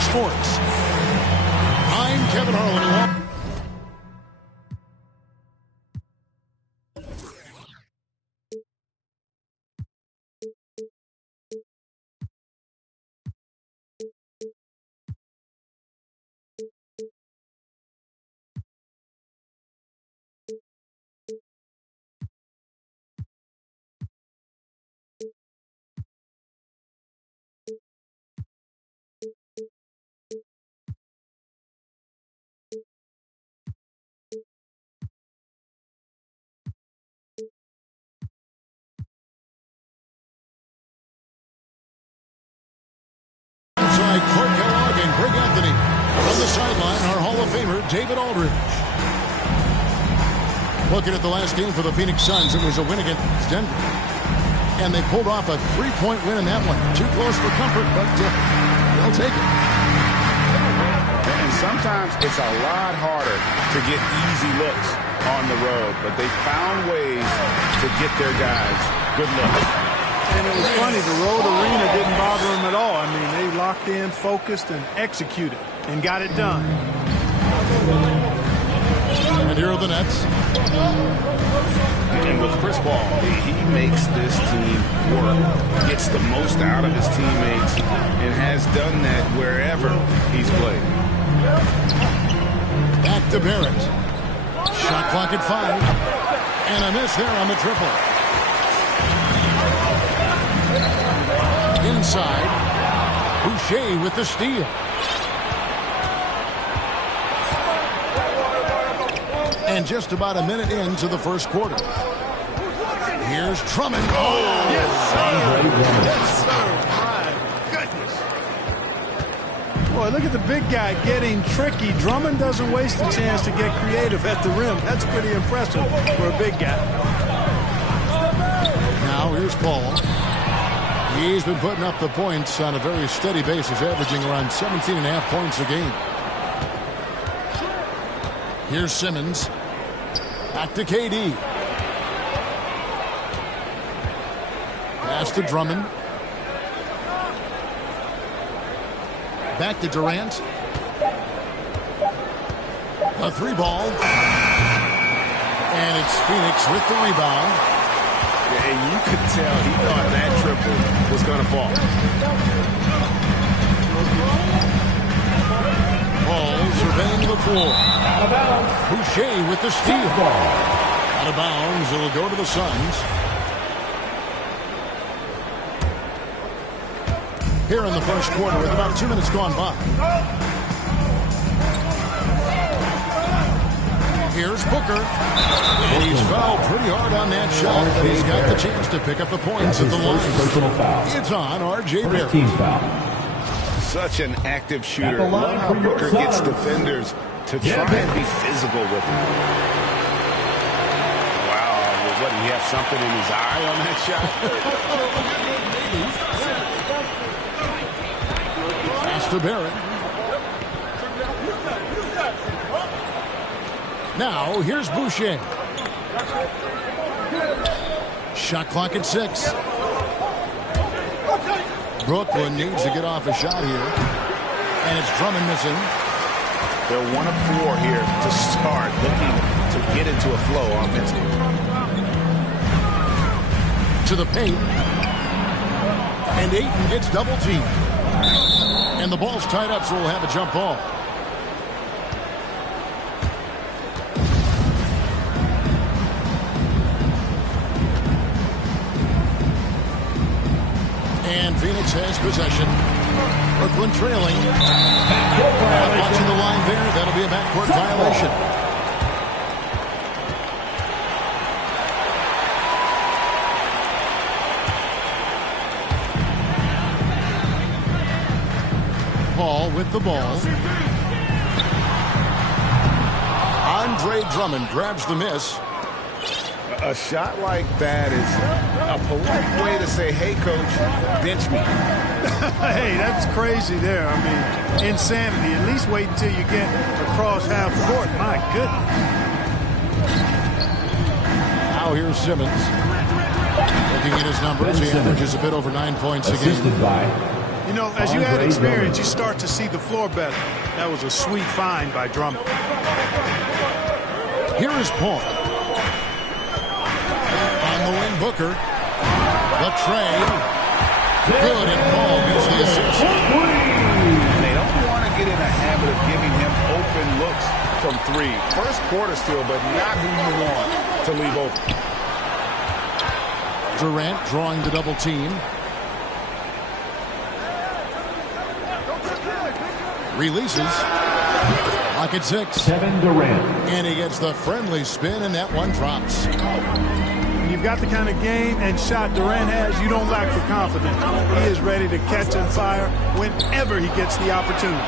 Sports. I'm Kevin Harlan. Clark Kellogg and Greg Anthony. On the sideline, our Hall of Famer, David Aldridge. Looking at the last game for the Phoenix Suns, it was a win against Denver. And they pulled off a 3-point win in that one. Too close for comfort, but they'll take it. And sometimes it's a lot harder to get easy looks on the road, but they found ways to get their guys good looks. And it was funny, the road arena didn't bother them at all. I mean, they locked in, focused, and executed, and got it done. And here are the Nets. And with Chris Paul, he makes this team work, gets the most out of his teammates, and has done that wherever he's played. Back to Barrett. Shot clock at 5. And a miss there on the triple. Inside, Boucher with the steal. And just about a minute into the first quarter. Here's Drummond. Oh, yes, sir. Yes, sir. My goodness. Boy, look at the big guy getting tricky. Drummond doesn't waste a chance to get creative at the rim. That's pretty impressive for a big guy. Now here's Paul. He's been putting up the points on a very steady basis, averaging around 17.5 points a game. Here's Simmons. Back to KD. Pass to Drummond. Back to Durant. A 3-ball. And it's Phoenix with the rebound. And you could tell he thought that triple was going to fall. Paul surveying the floor. Out of bounds. Boucher with the steal. Out of bounds. It'll go to the Suns. Here in the first quarter with about 2 minutes gone by. Here's Booker. He's fouled pretty hard on that shot, but he's got the chance to pick up the points at the line. It's on R.J. Barrett. Such an active shooter. Love how Booker gets defenders to try and be physical with him. Wow, what, did he have something in his eye on that shot? Pass to Barrett. Now, here's Boucher. Shot clock at 6. Brooklyn needs to get off a shot here. And it's Drummond missing. They're 1 of 4 here to start, looking to get into a flow offensively. To the paint. And Ayton gets double teamed. And the ball's tied up, so we'll have a jump ball. And Phoenix has possession. Brooklyn trailing. Watching the line there. That'll be a backcourt violation. Paul with the ball. Andre Drummond grabs the miss. A shot like that is a polite way to say, hey, coach, bench me. Hey, that's crazy there. I mean, insanity. At least wait until you get across half court. My goodness. Now here's Simmons. Looking at his numbers, he averages a bit over 9 points a game. Assisted by You know, as you add experience, you start to see the floor better. That was a sweet find by Drummond. Here is Paul. On the wing, Booker. The trade. Good, and Paul gets the assist. And they don't want to get in a habit of giving him open looks from three. First quarter still, but not who you want to leave open. Durant drawing the double team. Releases. Lock at 6. Kevin Durant. And he gets the friendly spin, and that one drops. When you've got the kind of game and shot Durant has, you don't lack for confidence. He is ready to catch and fire whenever he gets the opportunity.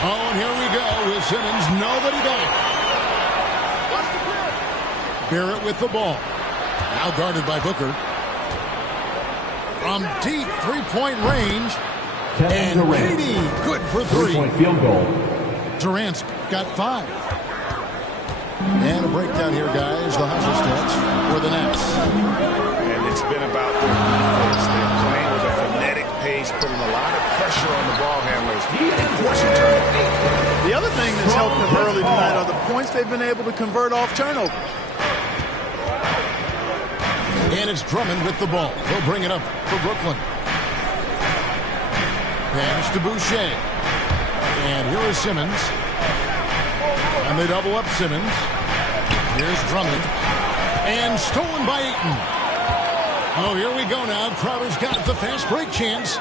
Oh, and here we go with Simmons. Nobody back. Barrett with the ball. Now guarded by Booker. From deep three-point range. Kevin Durant. KD, good for 3. Three-point field goal. Durant's got 5. And a breakdown here, guys. The hustle stats for the Nets. And it's been about their defense. They're playing with a frenetic pace, putting a lot of pressure on the ball handlers. The other thing that's helped them early tonight are the points they've been able to convert off turnover. And it's Drummond with the ball. He'll bring it up for Brooklyn. Pass to Boucher. And here is Simmons. And they double up Simmons. Here's Drummond. And stolen by Ayton. Oh, here we go now. Crowder's got the fast break chance.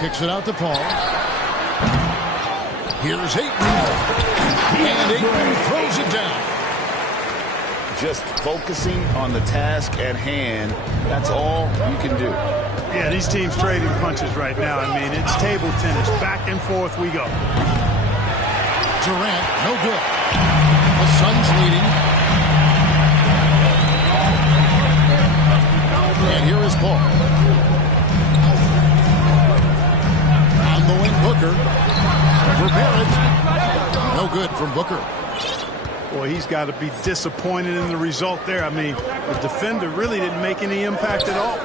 Kicks it out to Paul. Here's Ayton. And Ayton throws it down. Just focusing on the task at hand. That's all you can do. Yeah, these teams trading punches right now. I mean, it's table tennis. Back and forth we go. Durant, no good. The Suns leading. And here is Paul. On the wing, Booker. For Barrett. No good from Booker. Boy, he's got to be disappointed in the result there. I mean, the defender really didn't make any impact at all.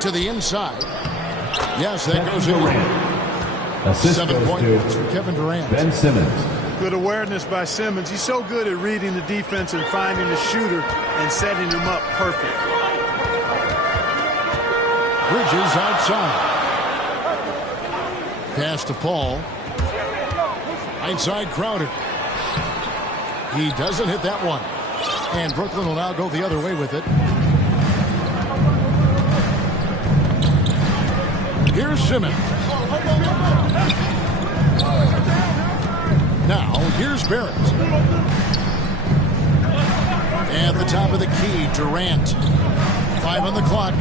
To the inside. Yes, that goes in. Assist 7 goes points to for Kevin Durant. Ben Simmons. Good awareness by Simmons. He's so good at reading the defense and finding the shooter and setting him up perfect. Bridges outside. Pass to Paul. Right side, Crowder. He doesn't hit that one. And Brooklyn will now go the other way with it. Here's Simmons. Now, here's Barrett. At the top of the key, Durant. 5 on the clock.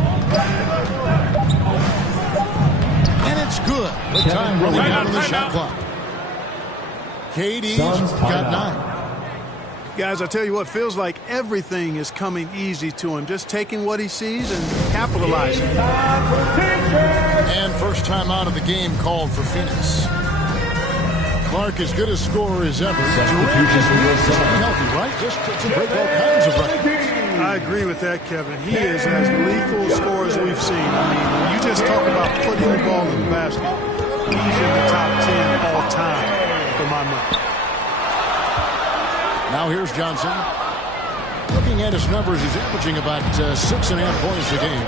And it's good. With time running down on the shot clock. KD's got 9. Guys, I tell you what, feels like everything is coming easy to him. Just taking what he sees and capitalizing. And first time out of the game called for Phoenix. Clark as good a scorer as ever. Durant just healthy, right? Just to break all kinds of records. I agree with that, Kevin. He is as lethal a scorer as we've seen. I mean, when you just talk about putting the ball in the basket, he's in the top 10 all time for my money. Now here's Johnson. Looking at his numbers, he's averaging about 6.5 points a game.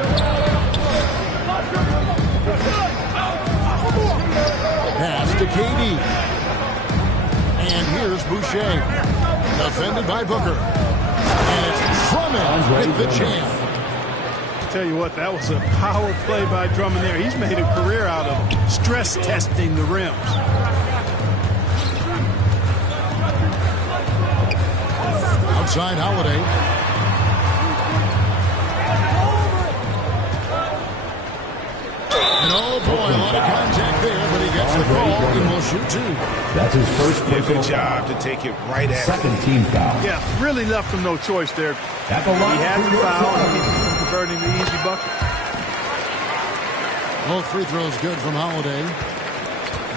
Pass to KD. And here's Boucher. Defended by Booker. And it's Drummond with the jam. Tell you what, that was a power play by Drummond there. He's made a career out of stress testing the rims. Outside Holiday. And oh boy, a lot of contact there, but he gets the call and will shoot 2. That's his first A good job to take it right at second team foul. Yeah, really left him no choice there. At the line, he had the foul and keep him from converting the easy bucket. Both free throws good from Holiday.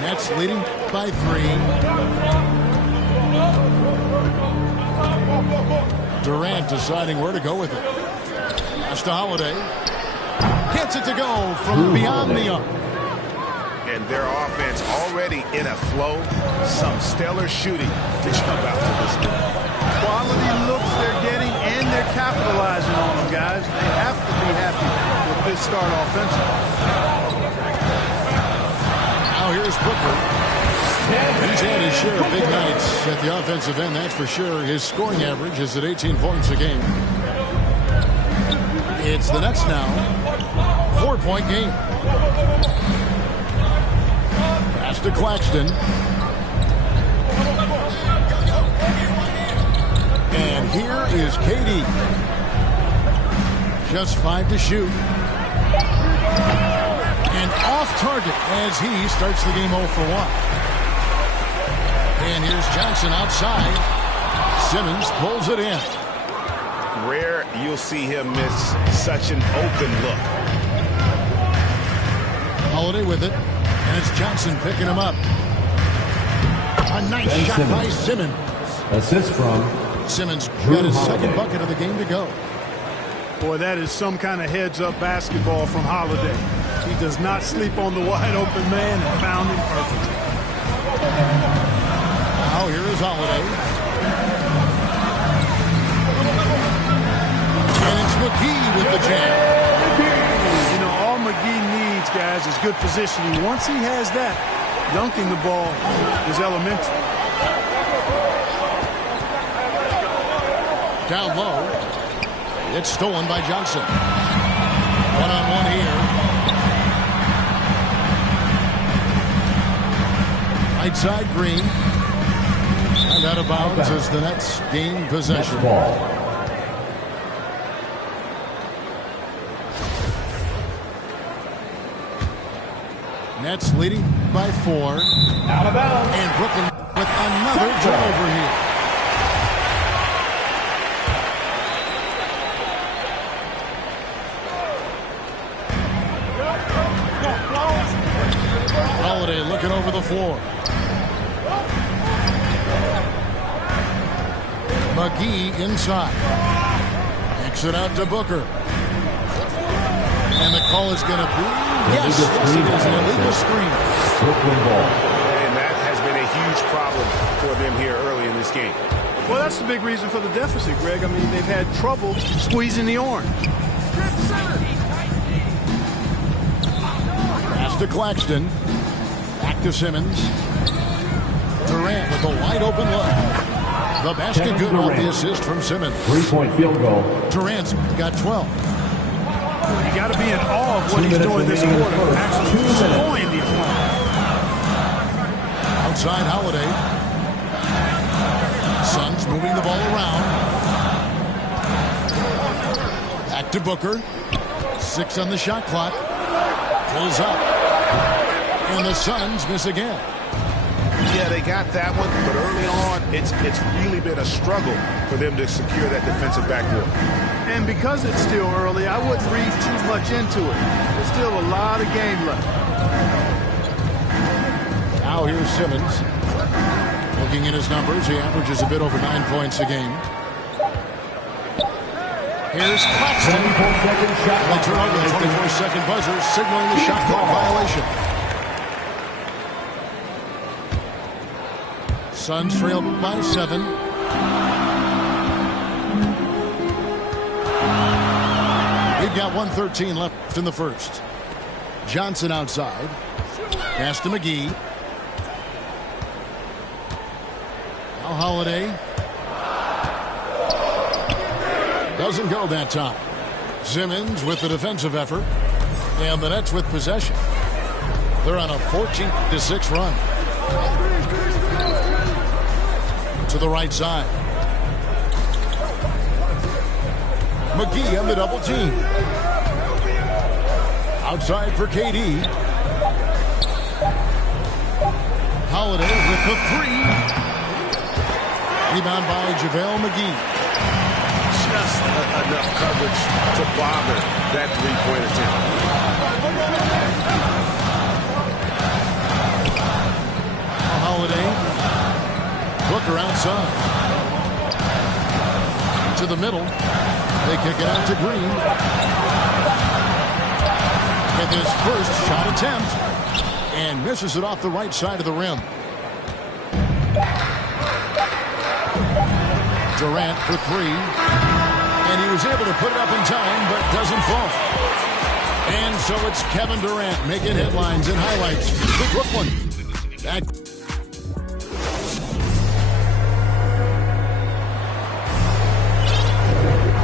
Nets leading by 3. Durant deciding where to go with it. Pass to Holiday. Can't lets it to go from beyond the arc. And their offense already in a flow. Some stellar shooting to jump out to this game. Quality looks they're getting, and they're capitalizing on them, guys. They have to be happy with this start offensively. Now here's Booker. He's had his share of big nights at the offensive end, that's for sure. His scoring average is at 18 points a game. It's the Nets now. 4-point game. Pass to Claxton. And here is KD. Just 5 to shoot. And off target as he starts the game 0 for 1. And here's Johnson outside. Simmons pulls it in. Rare you'll see him miss such an open look. Holiday with it. And it's Johnson picking him up. A nice shot by Simmons. Assist from Simmons got his second bucket of the game to go. Boy, that is some kind of heads-up basketball from Holiday. He does not sleep on the wide-open man and found him perfectly. Now here is Holiday. And it's McGee with the jam. You know, all McGee needs, guys, is good positioning. Once he has that, dunking the ball is elementary. Down low. It's stolen by Johnson. One-on-one here. Right side Green. And out of bounds as the Nets gain possession. ball. Nets leading by 4. Out of bounds. And Brooklyn with another turnover here. Holiday looking over the floor. McGee inside. Kicks it out to Booker. And the call is going to be, yes, it is an illegal screen. Brooklyn ball. And that has been a huge problem for them here early in this game. Well, that's the big reason for the deficit, Greg. I mean, they've had trouble squeezing the orange. Pass to Claxton. Back to Simmons. Durant with a wide open look. The basket Kevin good off Durant. the assist from Simmons. 3-point field goal. Durant's got 12. You got to be in awe of what he's doing this quarter. Actually destroying the opponent. Outside Holiday. Suns moving the ball around. Back to Booker. 6 on the shot clock. Pulls up. And the Suns miss again. Yeah, they got that one, but early on, it's really been a struggle for them to secure that defensive backboard. And because it's still early, I wouldn't read too much into it. There's still a lot of game left. Now here's Simmons. Looking at his numbers, he averages a bit over 9 points a game. Here's Claxton. 24-second shot They turn over the 24-second buzzer, signaling the shot clock violation. Suns trail by 7. We've got 1:13 left in the first. Johnson outside. Pass to McGee. Now Holiday. Doesn't go that time. Simmons with the defensive effort. And the Nets with possession. They're on a 14-6 run. To the right side. McGee on the double team. Outside for KD. Holiday with the 3. Rebound by JaVale McGee. Just enough coverage to bother that three-point attempt. Holiday. Booker outside. To the middle. They kick it out to Green. with his first shot attempt. And misses it off the right side of the rim. Durant for three. And he was able to put it up in time, but doesn't fall. And so it's Kevin Durant making headlines and highlights for Brooklyn.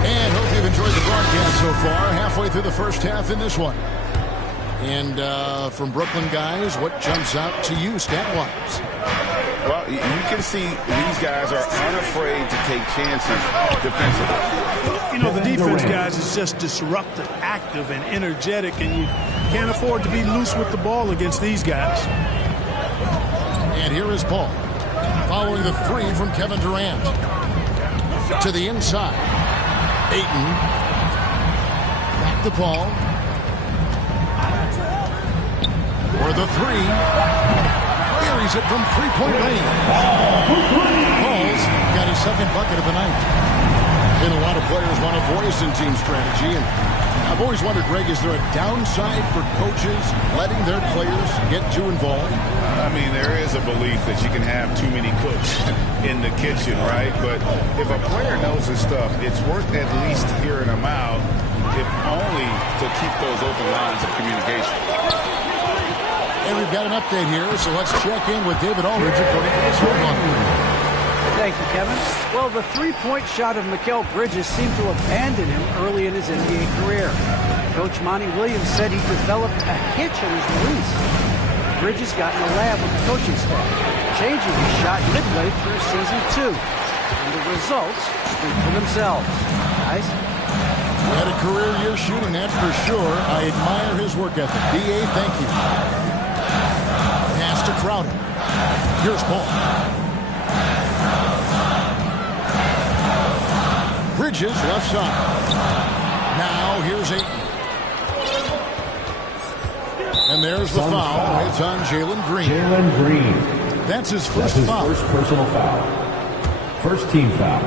And hope you've enjoyed the broadcast so far. Halfway through the first half in this one. And from Brooklyn guys, what jumps out to you stat-wise? Well, you can see these guys are unafraid to take chances defensively. You know, the defense, guys, is just disruptive, active, and energetic, and you can't afford to be loose with the ball against these guys. And here is Paul, following the three from Kevin Durant. To the inside. Ayton. Back to Paul. For the three. Buries it from three-point range. Paul's got his second bucket of the night. And a lot of players want a voice in team strategy. And I've always wondered, Greg, is there a downside for coaches letting their players get too involved? I mean, there is a belief that you can have too many cooks in the kitchen, right? But if a player knows his stuff, it's worth at least hearing them out, if only to keep those open lines of communication. And we've got an update here, so let's check in with David Aldridge according to this one. Thank you, Kevin. Well, the three-point shot of Mikal Bridges seemed to abandon him early in his NBA career. Coach Monty Williams said he developed a hitch in his release. Bridges got in the lab with the coaching staff, changing his shot midway through season 2. And the results speak for themselves. Guys? He had a career year shooting, that's for sure. I admire his work ethic. B.A., thank you. Pass to Crowder. Here's Paul. Bridges left side. Now here's Ayton. And there's the foul. It's on Jalen Green. Jalen Green. That's his first That's his foul. first personal foul. First team foul.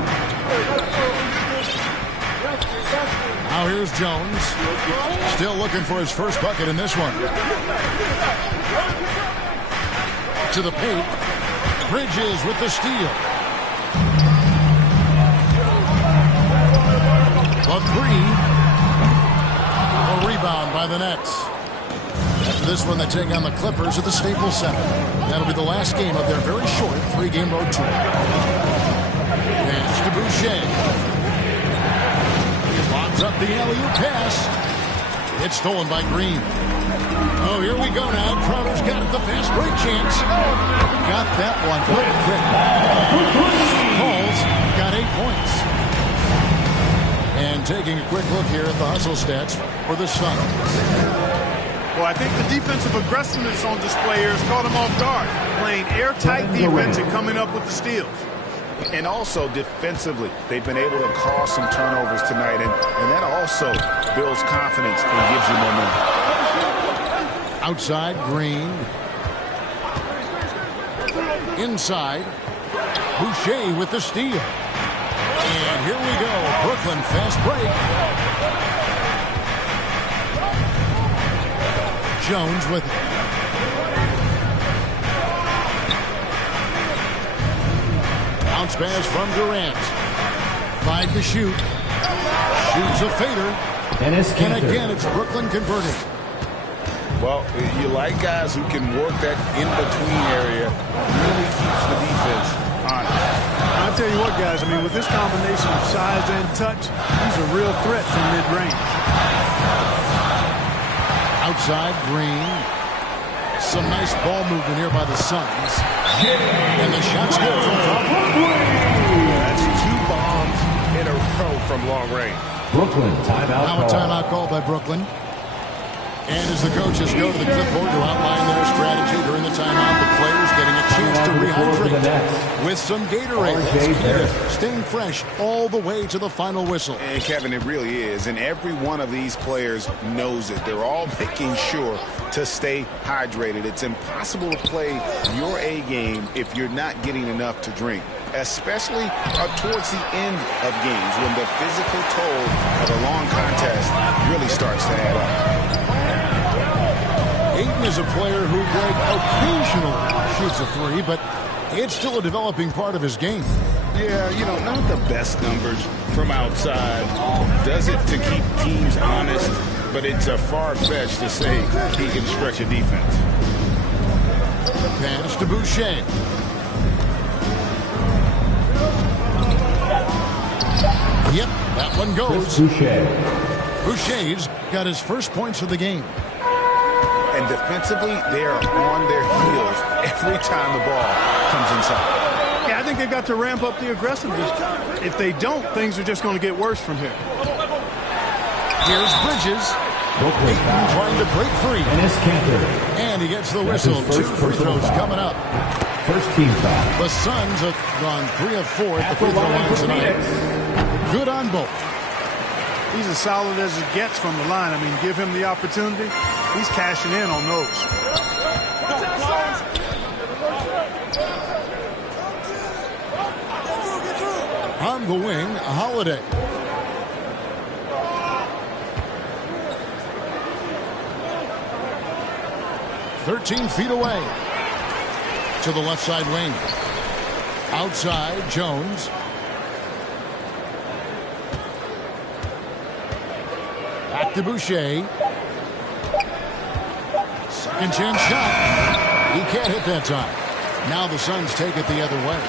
Now here's Jones. Still looking for his first bucket in this one. To the paint. Bridges with the steal. A three. A rebound by the Nets. After this one, they take on the Clippers at the Staples Center. That'll be the last game of their very short 3-game road trip. Pass to Boucher. He lobs up the alley-oop pass. It's stolen by Green. Oh, here we go now. Crowder's got it, the fast break chance. Got that one. Paul's got 8 points. And taking a quick look here at the hustle stats for the Suns. Well, I think the defensive aggressiveness on display here has caught him off guard. Playing airtight defense and coming up with the steals. And also defensively, they've been able to cause some turnovers tonight, and that also builds confidence and gives you momentum. Outside, Green. Inside, Boucher with the steal. And here we go, Brooklyn fast break. Jones with it. Bounce pass from Durant. 5 to shoot. Shoots a fader. And again, it's Brooklyn converting. Well, you like guys who can work that in-between area. Really keeps the defense honest. I'll tell you what, guys, I mean, with this combination of size and touch, he's a real threat from mid-range. Outside, Green. Some nice ball movement here by the Suns. And the shot's good from That's 2 bombs in a row from long range. Brooklyn timeout. Now a timeout call by Brooklyn. And as the coaches go to the clipboard to outline their strategy during the timeout, the players getting a chance to rehydrate with some Gatorade. That's key to staying fresh all the way to the final whistle. And Kevin, it really is. And every one of these players knows it. They're all making sure to stay hydrated. It's impossible to play your A game if you're not getting enough to drink, especially towards the end of games when the physical toll of a long contest really starts to add up. is a player who, Greg, occasionally shoots a three, but it's still a developing part of his game. Yeah, you know, not the best numbers from outside. Does it to keep teams honest, but it's a far-fetched to say he can stretch a defense. Pass to Boucher. Yep, that one goes. Boucher's got his first points of the game. And defensively, they are on their heels every time the ball comes inside. Yeah, I think they've got to ramp up the aggressiveness. If they don't, things are just going to get worse from here. Here's Bridges. Ayton trying to break free. And he gets the whistle. 2 free throws coming up. First team foul. The Suns have gone 3 of 4 at the free throw line tonight. Good on both. He's as solid as it gets from the line. I mean, give him the opportunity. He's cashing in on those. On the wing, Holiday. "13 feet away." To the left side wing. Outside, Jones. Back to Boucher. Second chance shot. He can't hit that time. Now the Suns take it the other way.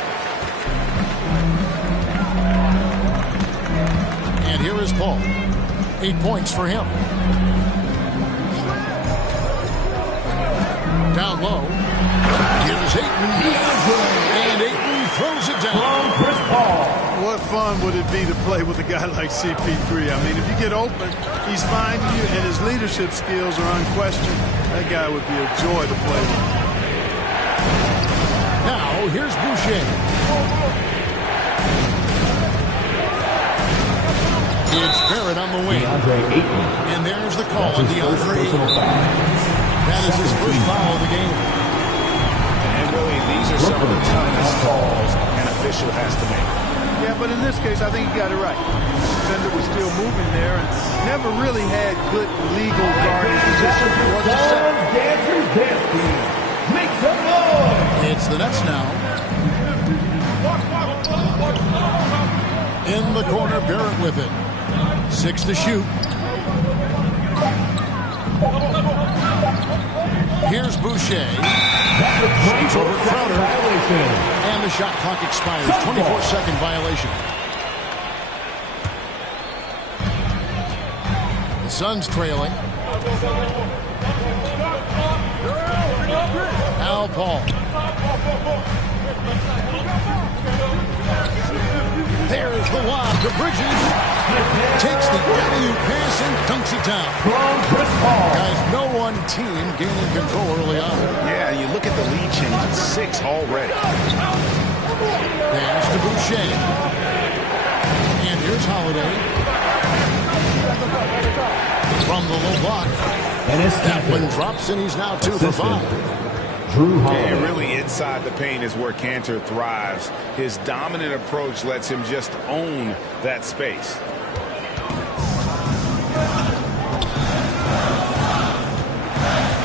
And here is Paul. 8 points for him. Down low. Here's Ayton. And Ayton throws it down. What fun would it be to play with a guy like CP3? I mean, if you get open, he's finding you, and his leadership skills are unquestioned. That guy would be a joy to play with. Now, here's Boucher. It's Barrett on the wing. And there's the call on DeAndre Ayton. That is his first foul of the game. And really, these are some of the toughest calls an official has to make. Yeah, but in this case, I think he got it right. The defender was still moving there and never really had good legal guarding position. Make some noise! It's the Nets now. In the corner, Barrett with it. 6 to shoot. Here's Boucher. Shoots over Crowder. And the shot clock expires. 24-second violation. The Suns trailing. Al Paul. There's the lob to Bridges. Takes the alley-oop pass and dunks it down. Guys, no one team gaining control early on. Yeah, you look at the lead change. It's 6 already. Pass to Boucher. And here's Holiday. From the low block. That one drops, and he's now 2 for 5. And really inside the paint is where Cantor thrives. His dominant approach lets him just own that space.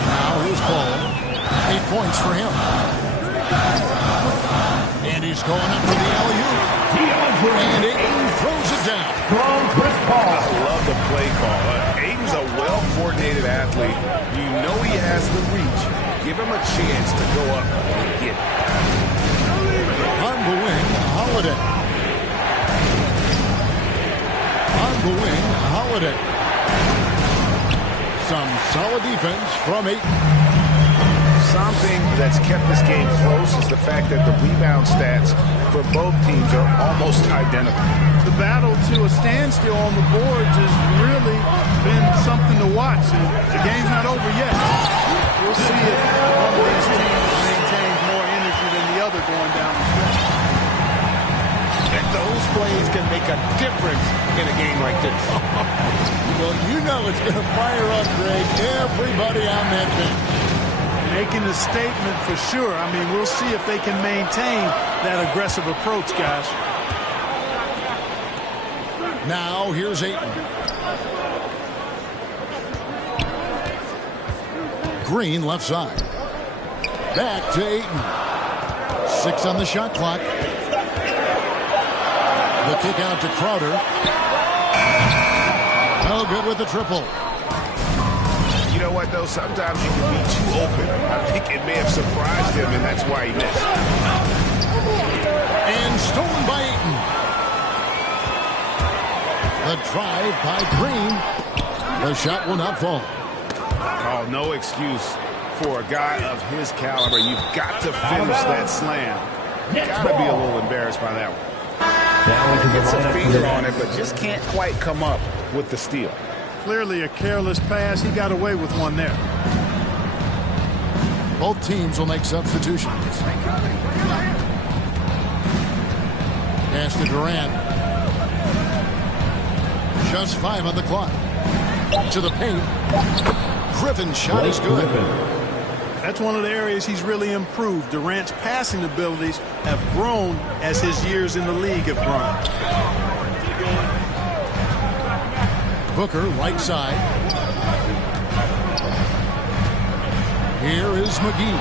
Now here's Paul. 8 points for him. And he's going up for the alley-oop. And Ayton throws it down. I love the play call. Ayton's a well-coordinated athlete. You know he has the reach. Give him a chance to go up and get it. On the wing, Holiday. On the wing, Holiday. Some solid defense from Ayton. Something that's kept this game close is the fact that the rebound stats for both teams are almost identical. The battle to a standstill on the boards has really been something to watch. And the game's not over yet. We'll see if one of these teams maintains more energy than the other going down the stretch. And those plays can make a difference in a game like this. Well, you know it's going to fire up, Greg. Everybody on that bench. Making a statement for sure. I mean, we'll see if they can maintain that aggressive approach, guys. Now, here's Ayton. Green left side. Back to Ayton. 6 on the shot clock. The kick out to Crowder. No good with the triple. You know what, though? Sometimes you can be too open. I think it may have surprised him, and that's why he missed. And stolen by Ayton. The drive by Green. The shot will not fall. Oh, no excuse for a guy of his caliber. You've got to finish that slam. Got to be a little embarrassed by that one. Gets a finger on it, but just can't quite come up with the steal. Clearly a careless pass. He got away with one there. Both teams will make substitutions. Pass to Durant. Just 5 on the clock. To the paint. Griffin's shot is good. That's one of the areas he's really improved. Durant's passing abilities have grown as his years in the league have grown. Booker, right side. Here is McGee.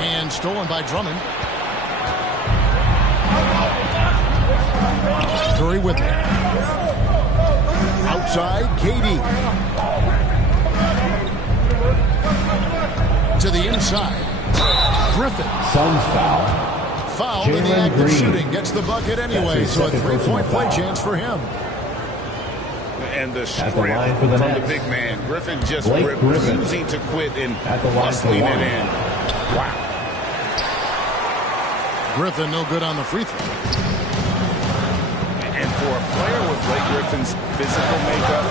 And stolen by Drummond. Curry with it. Outside, KD. To the inside. Griffin. Suns foul. Foul in the act of shooting. Gets the bucket anyway, so a 3-point play chance for him. And the strength from the big man. Griffin just refusing to quit and hustling it in. Wow. Griffin no good on the free throw. And for a player with Blake Griffin's physical makeup,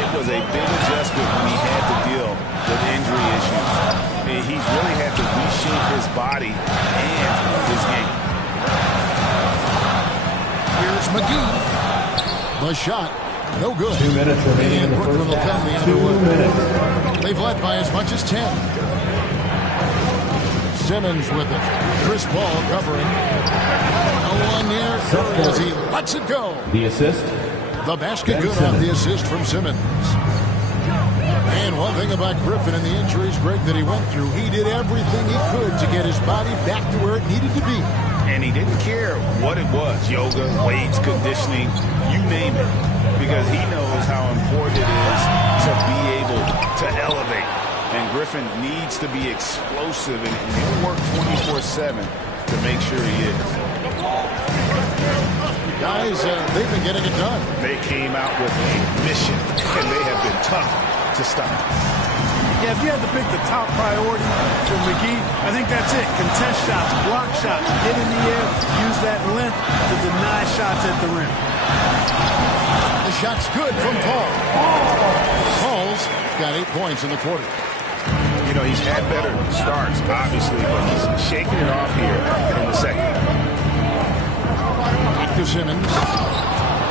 it was a big adjustment when he had to deal with injury issues. He's really had to reshape his body and his game. Here's McGee. The shot. No good. 2 minutes remaining in the Brooklyn first will come the half. other 2 way. minutes. They've led by as much as 10. Simmons with it. Chris Paul covering. No one near Curry as he lets it go. The assist. The basket Ben good Simmons. off the assist from Simmons. And one thing about Griffin and the injuries, Greg, that he went through, he did everything he could to get his body back to where it needed to be. And he didn't care what it was, yoga, weights, conditioning, you name it, because he knows how important it is to be able to elevate. And Griffin needs to be explosive, and he'll work 24/7 to make sure he is. Guys, they've been getting it done. They came out with a mission, and they have been tough to stop. Yeah, if you had to pick the top priority for McGee, I think that's it. Contest shots, block shots, get in the air, use that length to deny shots at the rim. The shot's good from Paul. Paul's got 8 points in the quarter. You know, he's had better starts, obviously, but he's shaking it off here in the second. To Simmons.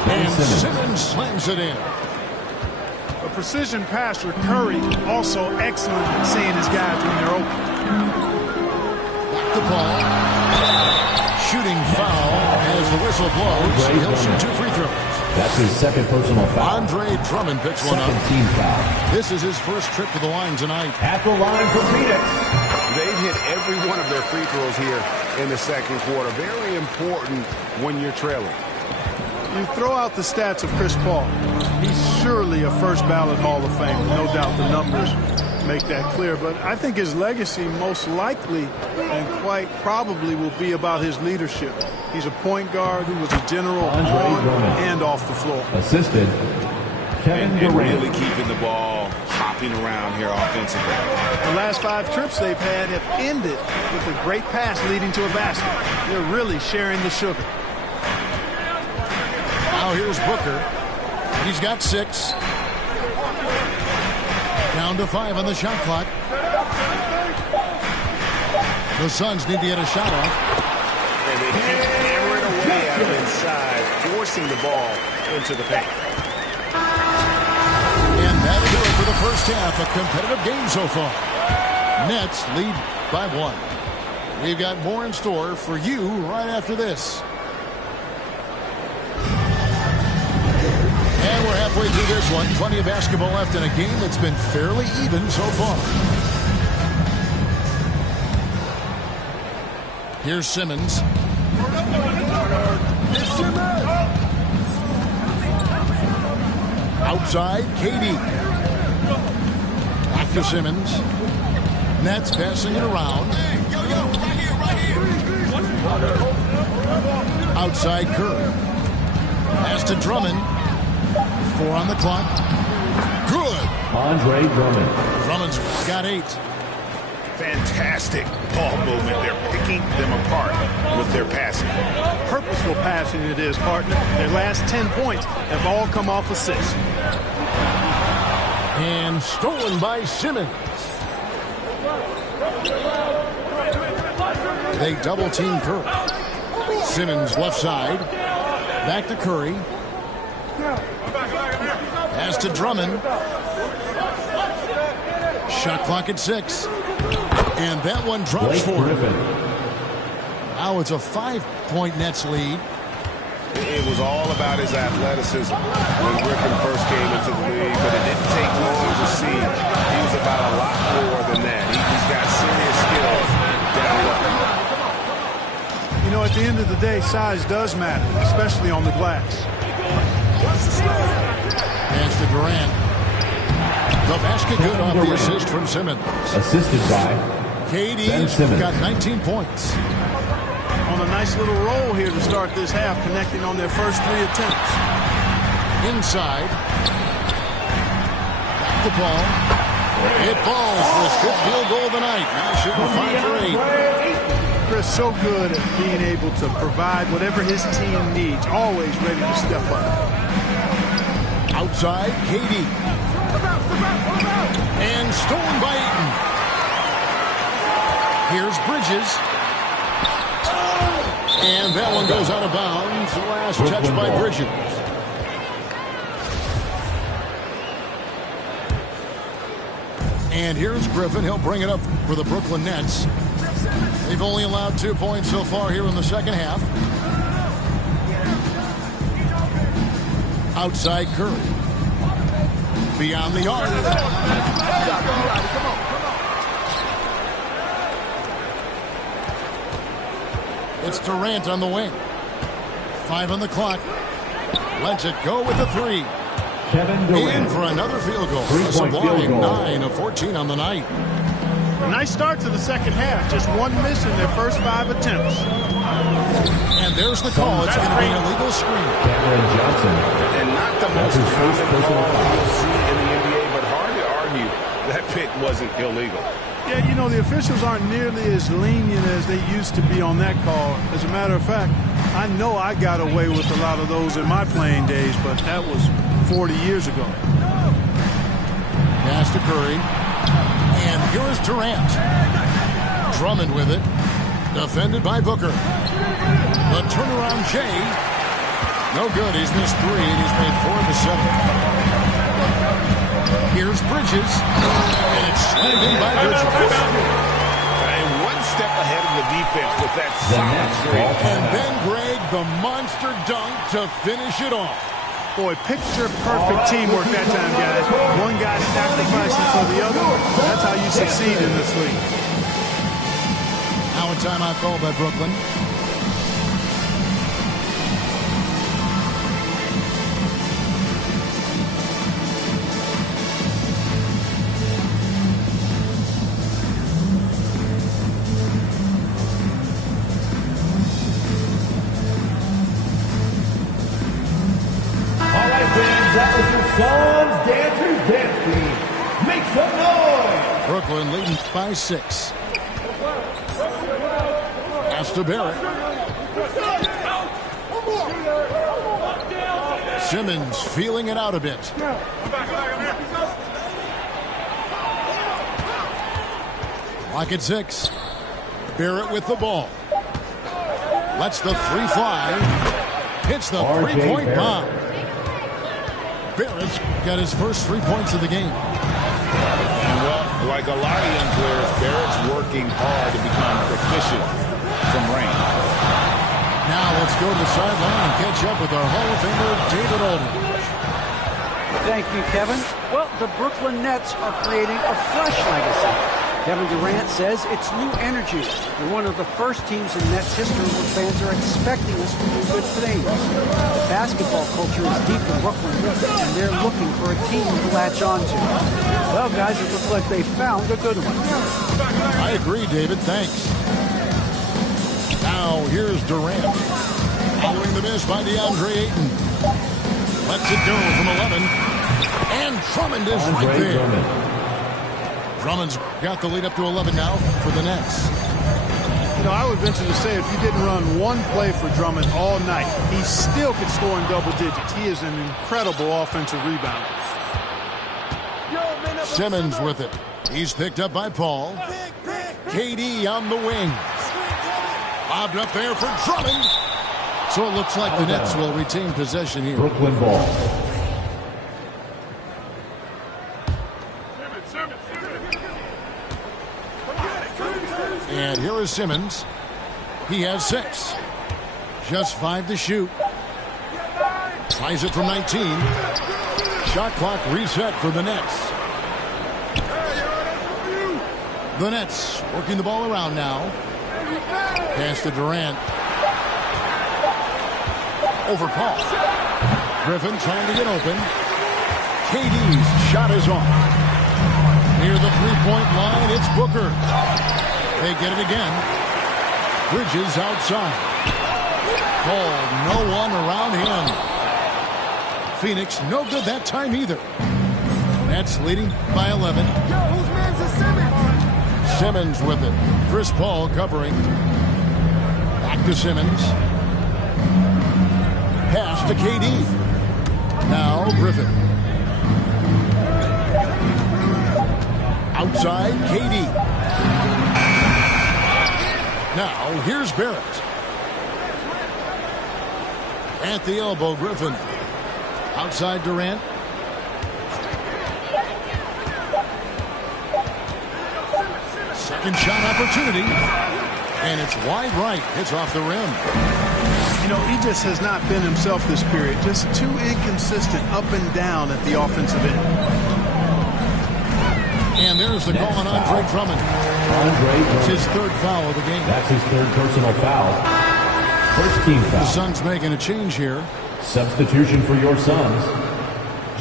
And Simmons slams it in. A precision passer, Curry, also excellent at seeing his guys when they're open. Back to Paul. Shooting foul as the whistle blows. He'll shoot 2 free throws. That's his second personal foul. Andre Drummond picks one Second up. team foul. This is his first trip to the line tonight. At the line for Phoenix. They've hit every one of their free throws here in the second quarter. Very important when you're trailing. You throw out the stats of Chris Paul. He's surely a first ballot Hall of Famer. No doubt the numbers make that clear. But I think his legacy most likely and quite probably will be about his leadership. He's a point guard who was a general on and off the floor. Assisted. Kevin And Durant. really keeping the ball hopping around here offensively. The last 5 trips they've had have ended with a great pass leading to a basket. They're really sharing the sugar. Now here's Booker. He's got 6. Down to 5 on the shot clock. The Suns need to get a shot off. And they keep hammering away out of inside, forcing the ball into the paint. And that'll do it for the first half. A competitive game so far. Nets lead by 1. We've got more in store for you right after this. And we're halfway through this one. Plenty of basketball left in a game that's been fairly even so far. Here's Simmons. Outside, KD. Back to Simmons. Nets passing it around. Outside Curry. Pass to Drummond. 4 on the clock. Good. Andre Drummond. Drummond's got 8. Fantastic ball movement. They're picking them apart with their passing. Purposeful passing it is, partner. Their last 10 points have all come off assists. And stolen by Simmons. They double team Curry. Simmons left side. Back to Curry. Pass to Drummond. Shot clock at 6. And that one drops for him. Now it's a 5-point Nets lead. It was all about his athleticism when Griffin first came into the league, but it didn't take long to see he was about a lot more than that. He's got serious skills down low. You know, at the end of the day, size does matter, especially on the glass. Pass to Durant. The basket good off the assist from Simmons. Assisted by KD's got 19 points. On a nice little roll here to start this half, connecting on their first 3 attempts. Inside. Back the ball. It falls for his 5th field goal of the night. Now shooting 5 for 8. Chris, so good at being able to provide whatever his team needs. Always ready to step up. Outside, KD. And stolen by Ayton. Here's Bridges. And that one goes out of bounds. Last touch by Bridges. And here's Griffin. He'll bring it up for the Brooklyn Nets. They've only allowed 2 points so far here in the second half. Outside Curry. Beyond the arc. It's Durant on the wing. 5 on the clock. Lets it go with the 3. Kevin Durant. In for another field goal. A 3-point field goal. 9 of 14 on the night. A nice start to the second half. Just 1 miss in their first 5 attempts. And there's the call. It's going to be an illegal screen. Cameron Johnson. And not the most common call you'll see in the NBA, but hard to argue that pick wasn't illegal. Yeah, you know, the officials aren't nearly as lenient as they used to be on that call. As a matter of fact, I know I got away with a lot of those in my playing days, but that was 40 years ago. Pass to Curry. And here's Durant. Drummond with it. Defended by Booker. The turnaround Jay. No good. He's missed 3, and he's made 4 of the 7. Here's Bridges. And it's slammed in by Bridges. And 1 step ahead of the defense with that solid screen. And then Greg, the monster dunk to finish it off. Boy, picture-perfect teamwork that time, guys. One guy sacrificing for the other. That's how you succeed in this league. Now a timeout called by Brooklyn. Sons, dancers, dance team. Make some noise. Brooklyn leading by 6. Pass to Barrett. Simmons feeling it out a bit. Clock at 6. Barrett with the ball. Lets the 3 fly. Hits the 3-point bomb. Barrett's got his first 3 points of the game. And well, like a lot of young players, Barrett's working hard to become proficient from range. Now let's go to the sideline and catch up with our Hall of Famer, David Aldridge. Thank you, Kevin. Well, the Brooklyn Nets are creating a fresh legacy. Kevin Durant says it's new energy. We're one of the first teams in Nets history where fans are expecting us to do good things. The basketball culture is deep in Brooklyn, and they're looking for a team to latch on to. Well, guys, it looks like they found a good one. I agree, David. Thanks. Now, here's Durant. Following the miss by DeAndre Ayton. Lets it go from 11. And Drummond is right there. Drummond's got the lead up to 11 now for the Nets. You know, I would venture to say if you didn't run one play for Drummond all night, he still could score in double digits. He is an incredible offensive rebounder. Simmons with it. He's picked up by Paul. KD on the wing. Lobbed up there for Drummond. So it looks like the Nets will retain possession here. Brooklyn ball. And here is Simmons. He has 6. Just 5 to shoot. Tries it from 19. Shot clock reset for the Nets. The Nets working the ball around now. Pass to Durant. Over Paul. Griffin trying to get open. KD's shot is off. Near the three-point line, it's Booker. They get it again. Bridges outside. Paul, no one around him. Phoenix, no good that time either. Nets leading by 11. Simmons with it. Chris Paul covering. Back to Simmons. Pass to KD. Now Griffin. Outside, KD. Now, here's Barrett. At the elbow, Griffin. Outside, Durant. Second shot opportunity. And it's wide right. Hits off the rim. You know, he just has not been himself this period. Just too inconsistent up and down at the offensive end. And there's the call on Andre Drummond. It's his 3rd foul of the game. That's his 3rd personal foul. First team foul. The Suns making a change here. Substitution for your Suns.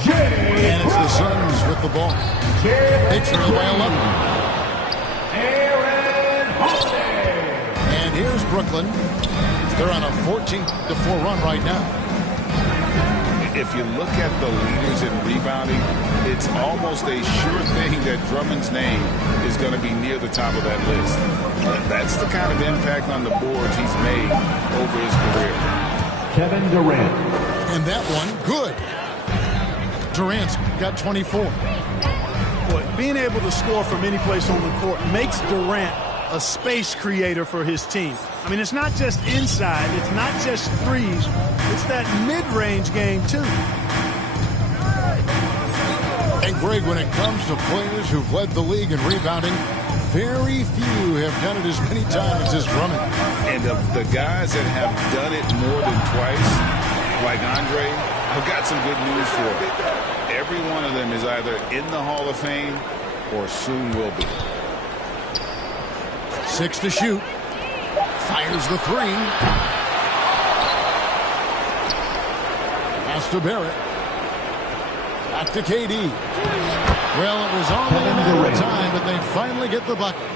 And it's the Suns with the ball. They trail by 11. And here's Brooklyn. They're on a 14-4 run right now. If you look at the leaders in rebounding, it's almost a sure thing that Drummond's name is going to be near the top of that list. That's the kind of impact on the boards he's made over his career. Kevin Durant. And that one, good. Durant's got 24. Boy, being able to score from any place on the court makes Durant a space creator for his team. I mean, it's not just inside, it's not just threes, it's that mid-range game too. And Greg, when it comes to players who've led the league in rebounding, very few have done it as many times as Drummond. And of the guys that have done it more than twice, like Andre, I've got some good news for him. Every one of them is either in the Hall of Fame or soon will be. 6 to shoot. Fires the 3. Pass to Barrett. Back to KD. Well, it was only a matter of time, but they finally get the bucket.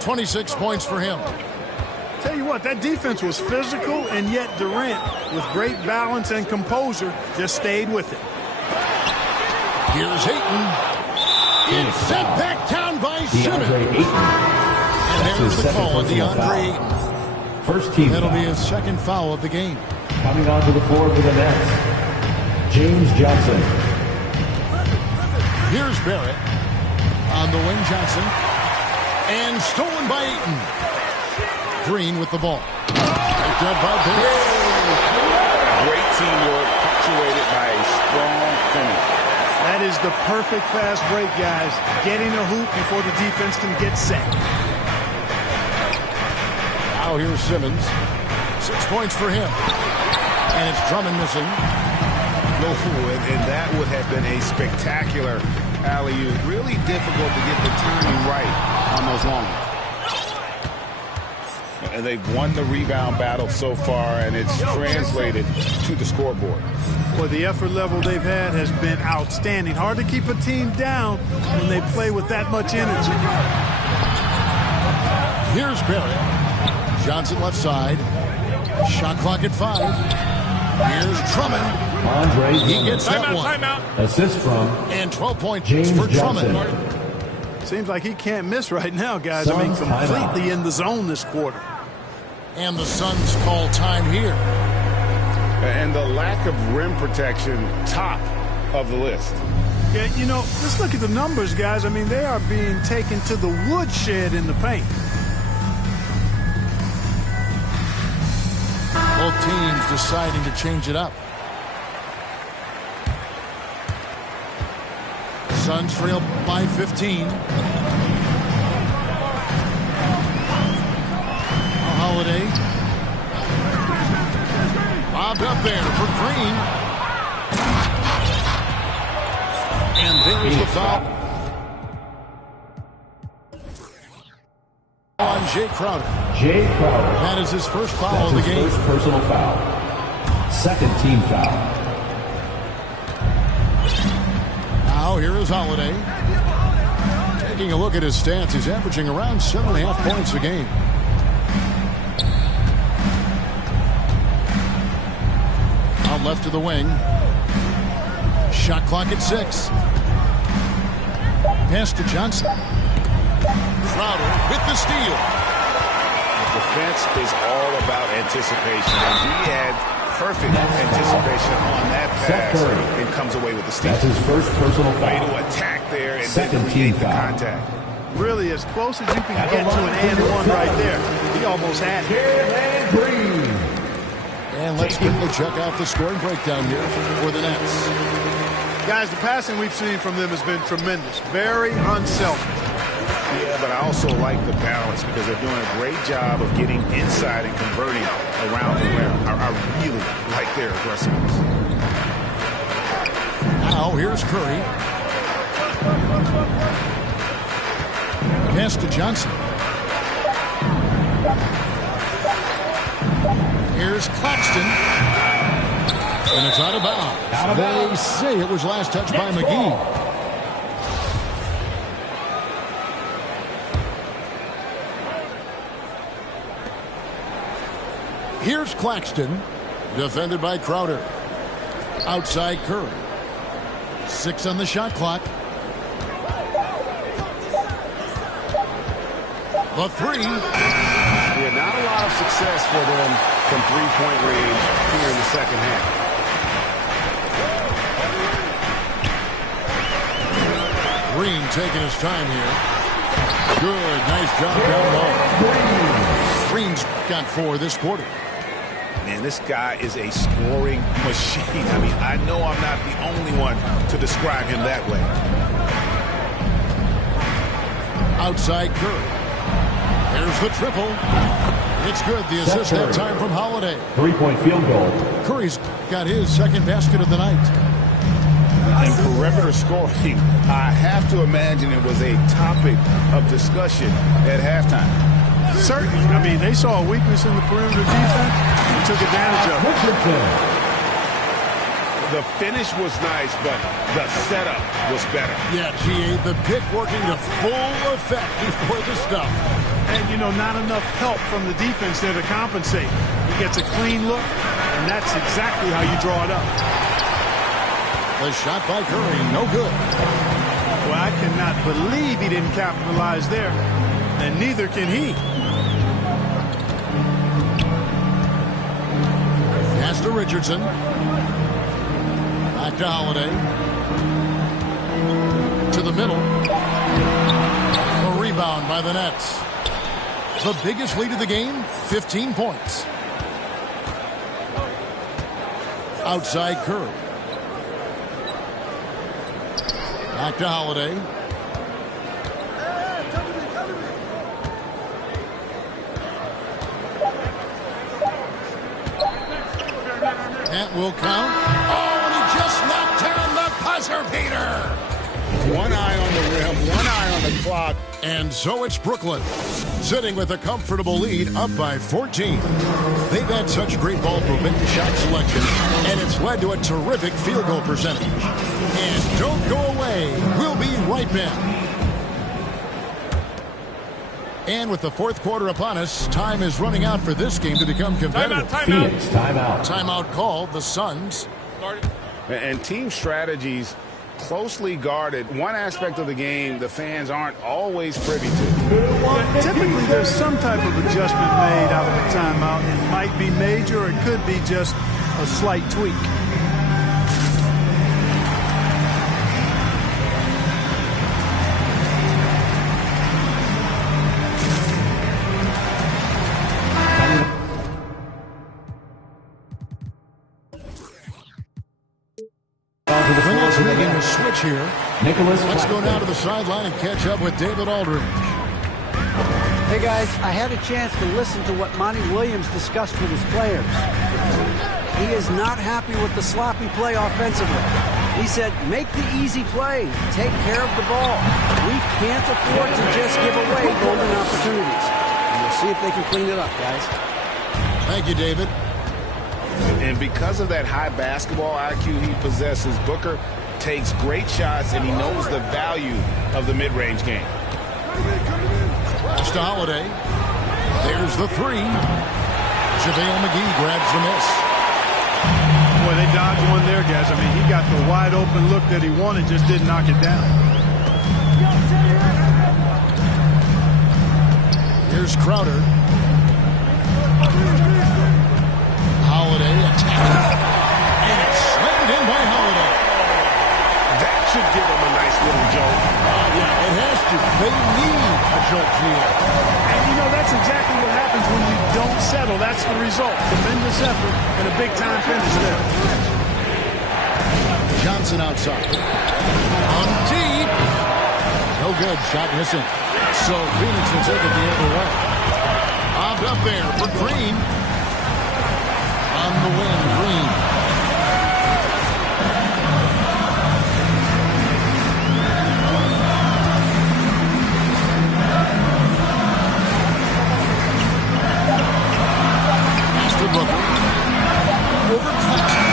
26 points for him. Tell you what, that defense was physical, and yet Durant, with great balance and composure, just stayed with it. Here's Ayton. It's sent back down by Simmons. And there's the call on DeAndre Ayton. First team. That'll be his 2nd foul of the game. Coming onto the floor for the Nets, James Johnson. Here's Barrett on the wing. Johnson. And stolen by Ayton. Green with the ball. Picked up by Barrett. Great teamwork, punctuated by a strong finish. That is the perfect fast break, guys. Getting a hoop before the defense can get set. Now here's Simmons. 6 points for him. And it's Drummond missing. And that would have been a spectacular alley-oop. Really difficult to get the timing right on those long ones. And they've won the rebound battle so far, and it's translated to the scoreboard. Well, the effort level they've had has been outstanding. Hard to keep a team down when they play with that much energy. Here's Barrett. Johnson left side. Shot clock at 5. Here's Drummond. Andre He gets that one. Timeout. Assist from And 12 points James for Johnson. Drummond. Seems like he can't miss right now, guys. I mean, Suns timeout. completely in the zone this quarter. And the Suns call time here. And the lack of rim protection, top of the list. Yeah, you know, just look at the numbers, guys. I mean, they are being taken to the woodshed in the paint. Both teams deciding to change it up. Suns trail by 15. Holiday. Bobbed up there for Green. And there's the foul on Jay Crowder. Jay Crowder. That is his first foul of the That's his game. first personal foul. Second team foul. Now here is Holiday. Taking a look at his stats, he's averaging around 7.5 points a game. Out left to the wing. Shot clock at 6. Pass to Johnson. Crowder with the steal. Defense is all about anticipation, and he had perfect anticipation on that pass and comes away with the steal. That's his first personal Way foul. to attack there and Second then team create the foul. contact. Really, as close as you can get to an and one right there. He almost had it. And let's quickly check out the scoring breakdown here for the Nets. Guys, the passing we've seen from them has been tremendous. Very unselfish. Yeah, but I also like the balance because they're doing a great job of getting inside and converting around the rim. I really like their aggressiveness. Now here's Curry. Pass to Johnson. Here's Claxton. And it's out of bounds. They say it was last touched by McGee. Here's Claxton. Defended by Crowder. Outside Curry. 6 on the shot clock. The 3. Yeah, not a lot of success for them from three-point range here in the second half. Green taking his time here. Good, nice job down low. Green's got 4 this quarter. Man, this guy is a scoring machine. I mean, I know I'm not the only one to describe him that way. Outside Curry. There's the triple. It's good. The assist that time from Holiday. 3-point field goal. Curry's got his second basket of the night. And perimeter scoring, I have to imagine it was a topic of discussion at halftime. Certainly. I mean, they saw a weakness in the perimeter defense and took advantage of it. The finish was nice, but the setup was better. Yeah, GA, the pick working to full effect before the stuff. And, you know, not enough help from the defense there to compensate. He gets a clean look, and that's exactly how you draw it up. The shot by Curry, no good. Well, I cannot believe he didn't capitalize there, and neither can he. Pass to Richardson. Back to Holiday. To the middle. A rebound by the Nets. The biggest lead of the game, 15 points. Outside Curry. Back to Holiday. That will count. Oh, and he just knocked down the buzzer beater. One eye on the rim, one eye on the clock. And so it's Brooklyn, sitting with a comfortable lead, up by 14. They've had such great ball movement and shot selection, and it's led to a terrific field goal percentage. And don't go away. We'll be right back. And with the fourth quarter upon us, time is running out for this game to become competitive. Phoenix, timeout. Timeout called, the Suns. And team strategies closely guarded. One aspect of the game the fans aren't always privy to. Typically, there's some type of adjustment made out of a timeout. It might be major, or it could be just a slight tweak. The Nets making a switch here. Let's go down to the sideline and catch up with David Aldridge. Hey guys, I had a chance to listen to what Monty Williams discussed with his players. He is not happy with the sloppy play offensively. He said, make the easy play, take care of the ball. We can't afford to just give away golden opportunities. And we'll see if they can clean it up, guys. Thank you, David. And because of that high basketball IQ he possesses, Booker takes great shots, and he knows the value of the mid-range game. Pass to Holiday. There's the three. JaVale McGee grabs the miss. Boy, they dodged one there, guys. I mean, he got the wide open look that he wanted, just didn't knock it down. Here's Crowder. Holiday attacking. And it's slammed in by Holiday. That should give him a nice little jolt. Yeah, it has to. They need a jolt here. And, you know, that's exactly what happens when you don't settle. That's the result. Tremendous effort and a big-time finish there. Johnson outside. On deep. No good. Shot missing. So Phoenix will take it the other way. Bobbed up there for Green. On the wing, Green. Pass to Booker. Over Claxton.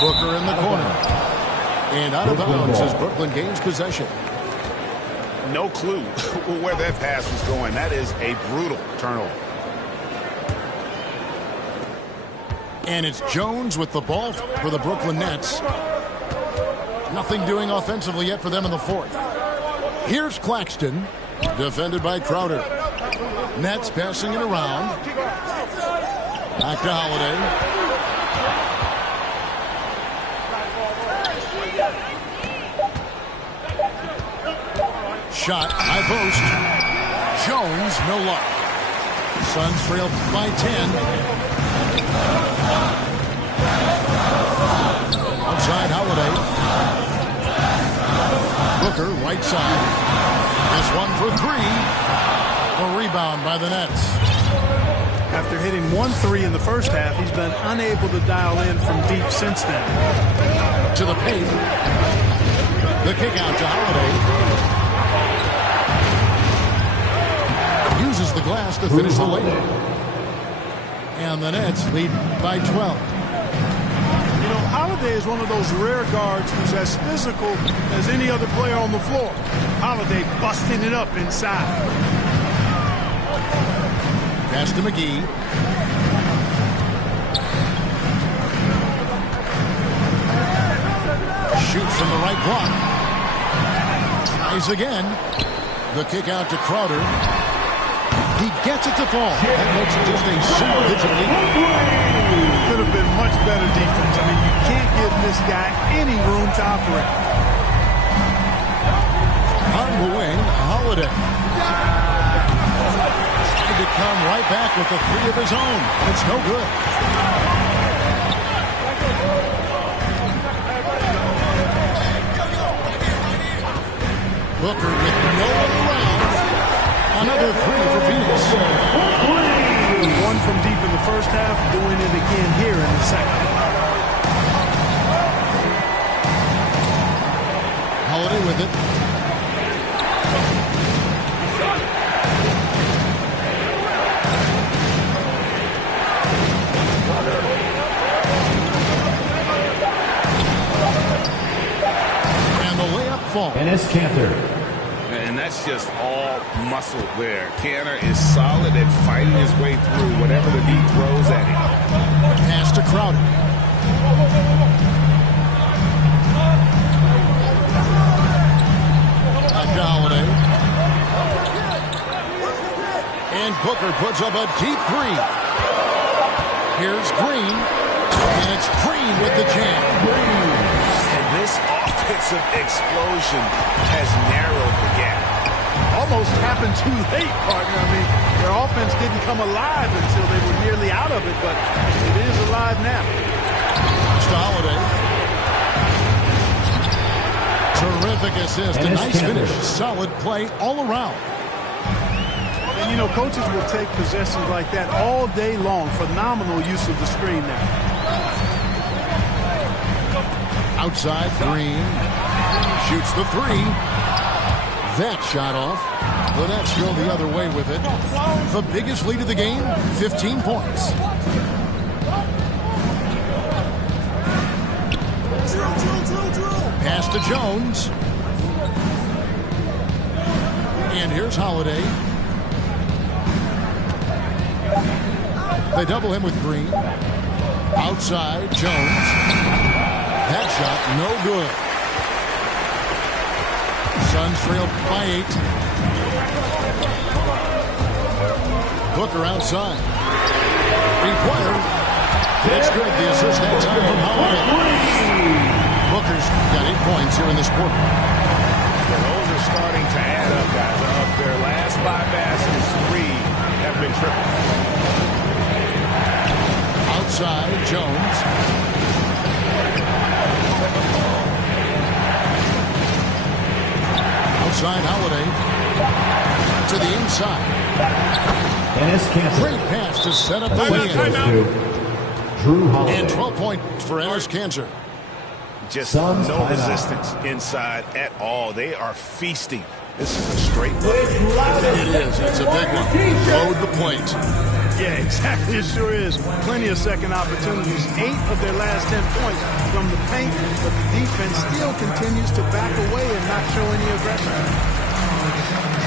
Booker in the corner. And out of bounds as Brooklyn gains possession. No clue where that pass was going. That is a brutal turnover. And it's Jones with the ball for the Brooklyn Nets. Nothing doing offensively yet for them in the fourth. Here's Claxton, defended by Crowder. Nets passing it around. Back to Holiday. Shot, high post. Jones, no luck. Suns trail by 10. Outside Holiday. Booker, right side. This one for three. A rebound by the Nets. After hitting 1-3 in the first half, he's been unable to dial in from deep since then. To the paint. The kick out to Holiday. Uses the glass to finish the layup. And the Nets lead by 12. You know, Holiday is one of those rare guards who's as physical as any other player on the floor. Holiday busting it up inside. Pass to McGee. Shoots from the right block. Tries again. The kick out to Crowder. He gets it to fall. That makes it just a single-digit lead. Could have been much better defense. I mean, you can't give this guy any room to operate. On the wing, Holiday. Tried to come right back with the three of his own. It's no good. Booker with no one around. Another three for Phoenix. One from deep in the first half, doing it again here in the second. Holiday with it. And the layup falls. Enes Kanter. And that's just all muscle there. Kanter is solid at fighting his way through whatever the D throws at him. Pass to Crowder. Back to Holiday. And Booker puts up a deep three. Here's Green. And it's Green with the jam. And this offensive explosion has narrowed the gap. Almost happened too late, partner. I mean, their offense didn't come alive until they were nearly out of it, but it is alive now. To Holiday. Terrific assist. A nice finish. Solid play all around. And, you know, coaches will take possessions like that all day long. Phenomenal use of the screen there. Outside, Green shoots the three. That shot off. The Nets go the other way with it. The biggest lead of the game, 15 points. Pass to Jones. And here's Holiday. They double him with Green. Outside, Jones. That shot, no good. Suns trail by 8. Booker outside. Required. That's good. The assist that time from Holiday. Booker's got 8 points here in this quarter. Those are starting to add up, guys. Of their last 5 baskets, 3 have been triple. Outside, Jones. Outside, Holiday. To the inside. Enes Kanter. Great pass to set up the win. Drew Holiday. And 12 points for Enes Kanter. Just Suns no timeout. resistance inside at all. They are feasting. This is a straight bucket. It is. It's a big one. Load the plate. Yeah, exactly. It sure is. Plenty of second opportunities. 8 of their last 10 points from the paint, but the defense still continues to back away and not show any aggression.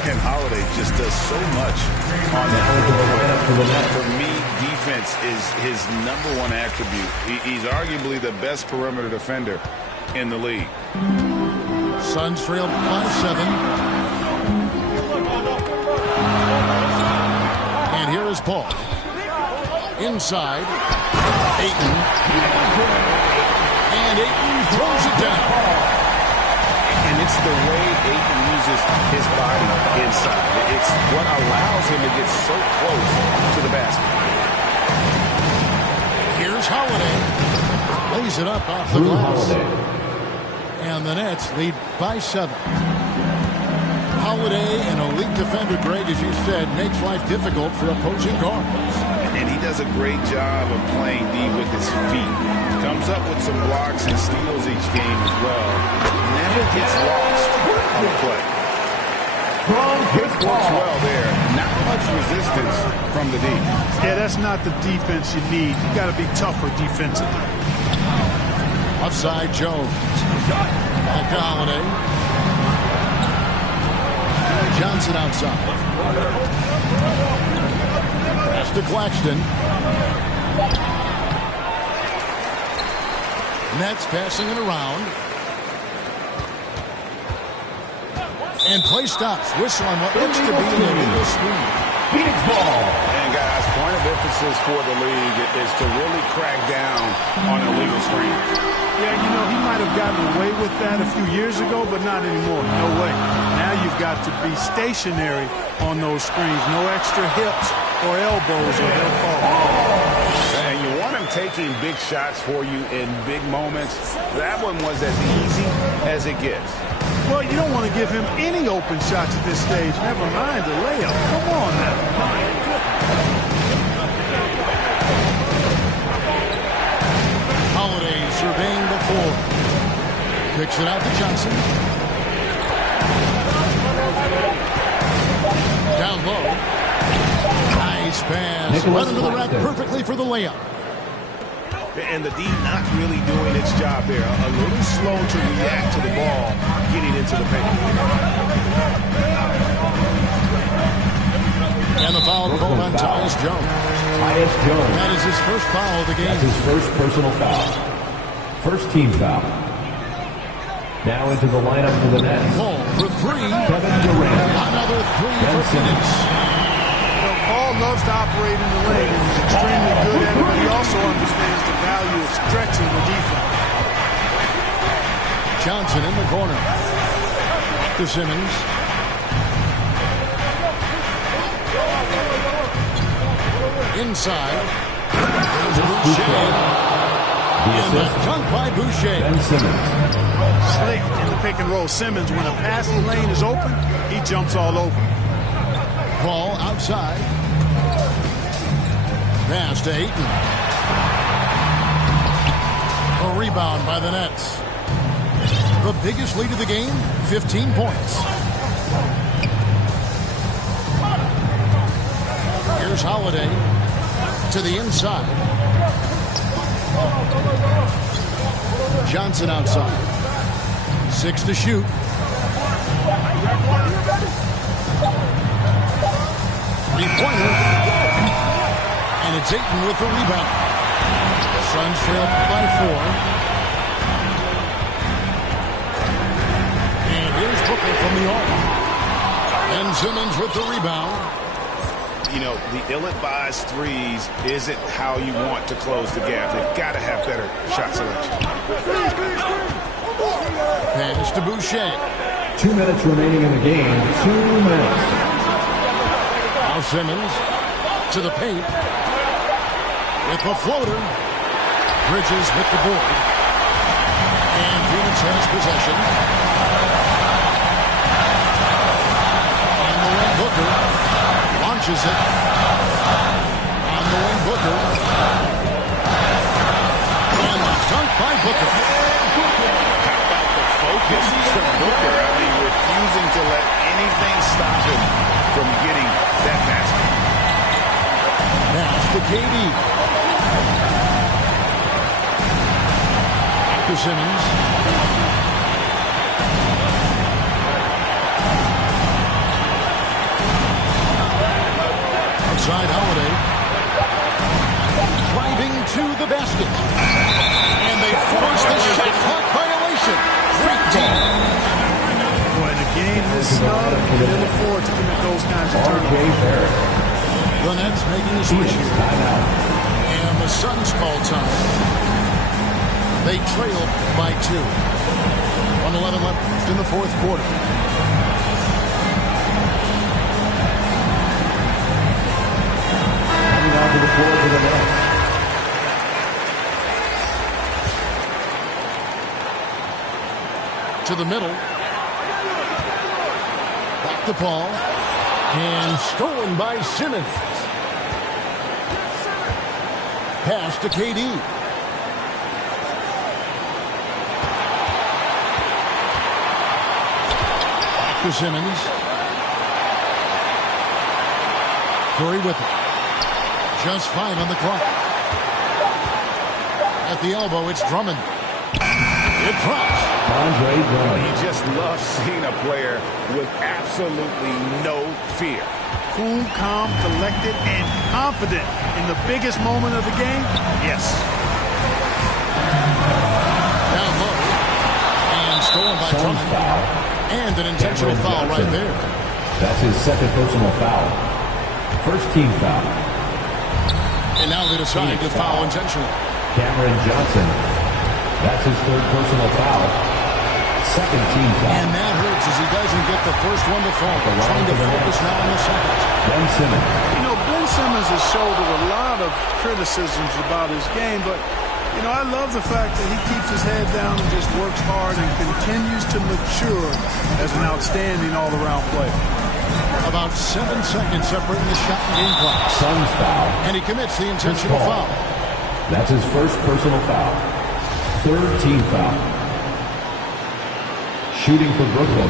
And Holiday just does so much on the floor. For me, defense is his #1 attribute. He's arguably the best perimeter defender in the league. Suns trail by 7. And here is Paul. Inside. Ayton. And Ayton throws it down. And it's the way Ayton uses his body inside. It's what allows him to get so close to the basket. Here's Holiday. Lays it up off the Drew glass. Holiday. And the Nets lead by 7. Holiday, an elite defender, Greg, as you said, makes life difficult for opposing guards. And he does a great job of playing D with his feet. Comes up with some blocks and steals each game as well. Never gets lost on the play. Works well there. Not much resistance from the D. Yeah, that's not the defense you need. You got to be tougher defensively. Offside, Jones. Back to Holiday. Johnson outside. Pass to Claxton. Nets passing it around. And play stops. Whistle on what looks to be an illegal screen. Phoenix ball. And guys, point of emphasis for the league is to really crack down on illegal screens. Yeah, you know, he might have gotten away with that a few years ago, but not anymore. No way. Now you've got to be stationary on those screens. No extra hips or elbows or they'll fall. And you want him taking big shots for you in big moments. That one was as easy as it gets. Well, you don't want to give him any open shots at this stage. Never mind the layup. Come on now. Holiday surveying the floor. Kicks it out to Johnson. right into the rack perfectly for the layup. And the D not really doing its job there. A little slow to react to the ball getting into the paint. And the foul called on Tyus Jones. Tyus Jones. That is his first foul of the game. That's his first personal foul. First team foul. Now into the lineup for the Nets. Paul for three. Kevin Durant. Another three for Phoenix. Paul loves to operate in the lane, and he's extremely good at it, but he also understands the value of stretching the defense. Johnson in the corner. To Simmons. Inside. There's Boucher. And the dunk by Boucher. Ben Simmons. Slick in the pick and roll. Simmons, when a passing lane is open, he jumps all over. Ball outside. Pass to Ayton. A rebound by the Nets. The biggest lead of the game, 15 points. Here's Holiday to the inside. Johnson outside. 6 to shoot. Three-pointer. And it's Ayton with the rebound. Suns trail by 4. And here's Booker from the arc. And Simmons with the rebound. You know, the ill-advised threes isn't how you want to close the gap. They've got to have better shot selection. Pass to Boucher. 2 minutes remaining in the game. 2 minutes. Now Simmons to the paint. With the floater. Bridges with the board. And Phoenix has possession. On the wing, Booker. Launches it. On the wing, Booker. And the dunk by Booker. How about the focus from Booker? I mean, refusing to let anything stop him from getting that basket. Pass to KD. To Simmons. Outside Holiday. Driving to the basket. And they force the shot clock violation. Great team. Boy, in a game this snug, you can afford to commit those kinds of R.J. turnovers. Barrett. The Nets making a switch here. Timeout. And the Suns call time. They trail by 2. 1:11 left in the fourth quarter. Coming out to the floor for the Nets. To the middle. Back to Paul. And stolen by Simmons. Pass to KD. Back to Simmons. Curry with it. Just 5 on the clock. At the elbow, it's Drummond. It drops. Andre Drummond. You just love seeing a player with absolutely no fear. Cool, calm, collected, and confident in the biggest moment of the game. Yes. Down low. And stolen by Suns Drummond. foul. And an intentional foul right there. That's his second personal foul. First team foul. And now they decide to foul intentionally. Cameron Johnson. That's his third personal foul. Second team foul. And that hurts as he doesn't get the first one to fall. Trying to focus now on the second. Ben Simmons. You know, Ben Simmons has shouldered a lot of criticisms about his game, but, you know, I love the fact that he keeps his head down and just works hard and continues to mature as an outstanding all-around player. About 7 seconds separating the shot and game clock. Suns foul. And he commits the intentional foul. That's his first personal foul. Third team foul. Shooting for Brooklyn.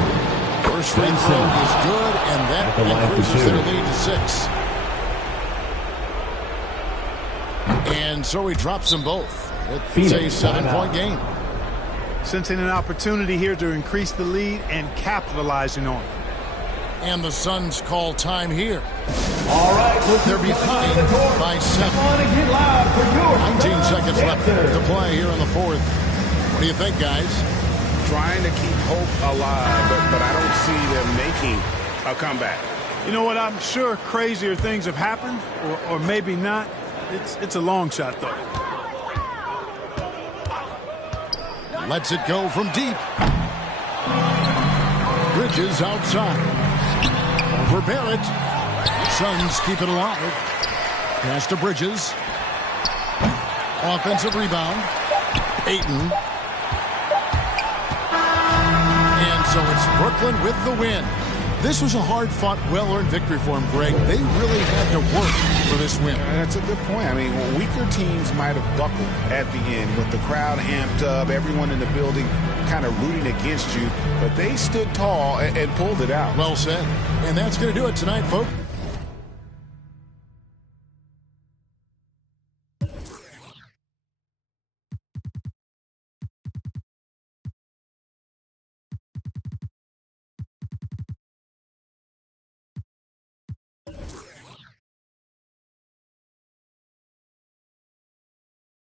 First free throw is good, and that At the line for increases 2. their lead to 6. And so he drops them both. It's a 7-point game. Sensing an opportunity here to increase the lead and capitalizing on it. And the Suns call time here. All right, they're behind by 7. 19 seconds left to play here in the fourth. What do you think, guys? Trying to keep hope alive, but I don't see them making a comeback. You know what? I'm sure crazier things have happened, or maybe not. It's a long shot, though. Lets it go from deep. Bridges outside. Over Barrett. Suns keep it alive. Pass to Bridges. Offensive rebound. Ayton. And so it's Brooklyn with the win. This was a hard-fought, well-earned victory for them, Greg. They really had to work for this win. That's a good point. I mean, weaker teams might have buckled at the end with the crowd amped up, everyone in the building kind of rooting against you, but they stood tall and pulled it out. Well said. And that's going to do it tonight, folks.